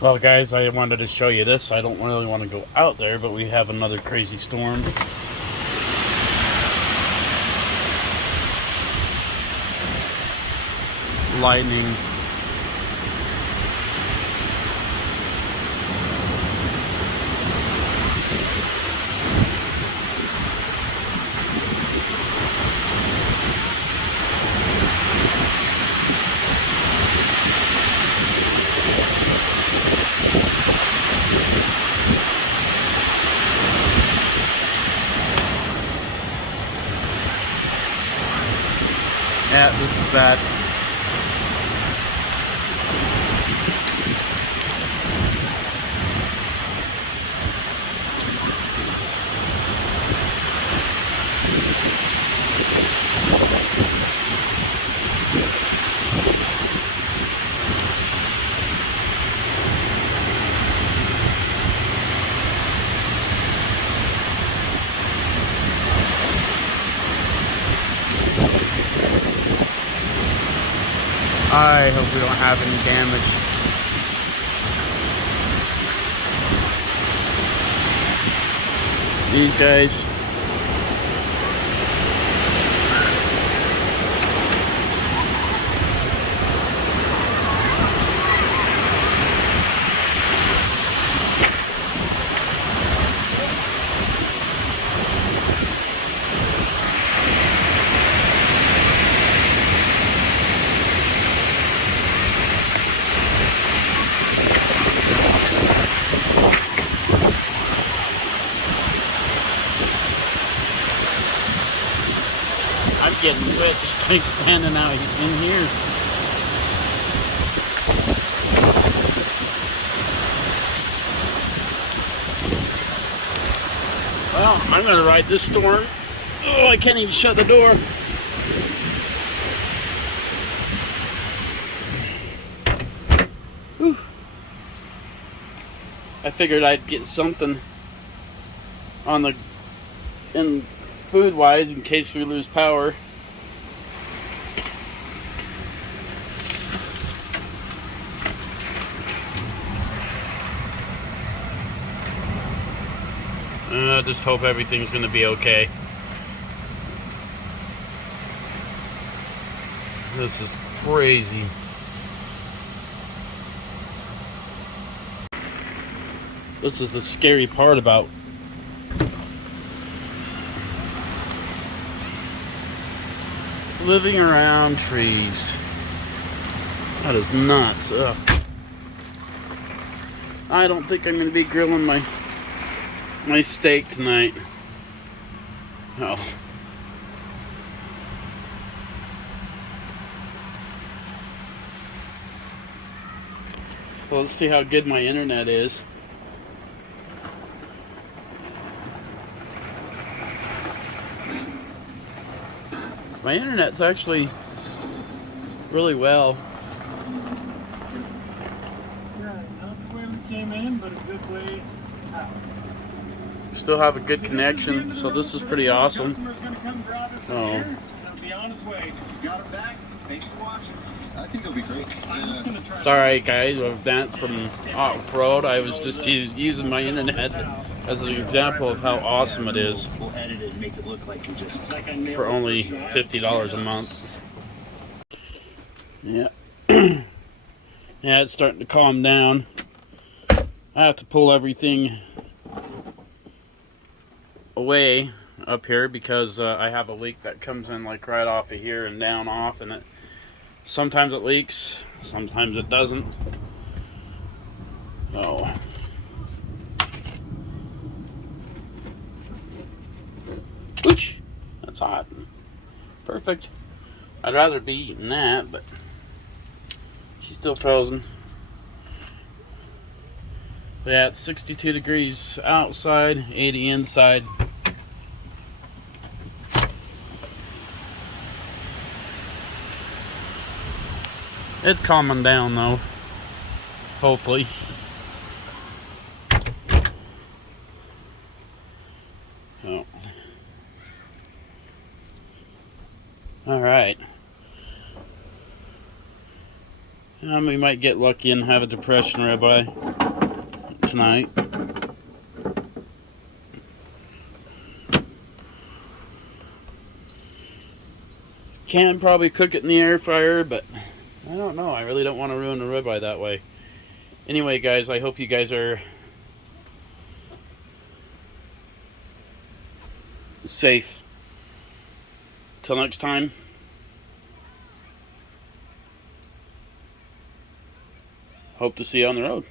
Well, guys, I wanted to show you this. I don't really want to go out there, but we have another crazy storm. Lightning. Yeah, this is bad. I hope we don't have any damage. These guys. I'm getting wet just like standing out in here. Well, I'm gonna ride this storm. Oh, I can't even shut the door. Whew. I figured I'd get something on the in food wise in case we lose power. I just hope everything's gonna be okay. This is crazy. This is the scary part about living around trees. That is nuts. Ugh. I don't think I'm gonna be grilling my steak tonight. Oh. Well, let's see how good my internet is. My internet's actually really well. Yeah, not the way we came in, but a good way out. Still have a good connection, so this is pretty awesome. Oh. It'll be on its way. Got her back. Thanks for watching. I think it'll be great. Sorry, guys. That's from off-road. I was just using my internet as an example of how awesome it is We'll edit it and make it look like we just for only $50 a month. Yeah. Yeah, it's starting to calm down. I have to pull everything away up here because I have a leak that comes in like right off of here and down off, and sometimes it leaks, sometimes it doesn't. Oh. Whoosh! That's hot. Perfect. I'd rather be eating that, but she's still frozen. But yeah, it's 62 degrees outside, 80 inside. It's calming down though. Hopefully. Oh. All right. We might get lucky and have a depression ribeye tonight. Can probably cook it in the air fryer, but I don't know. I really don't want to ruin the ribeye that way. Anyway, guys, I hope you guys are safe. Till next time. Hope to see you on the road.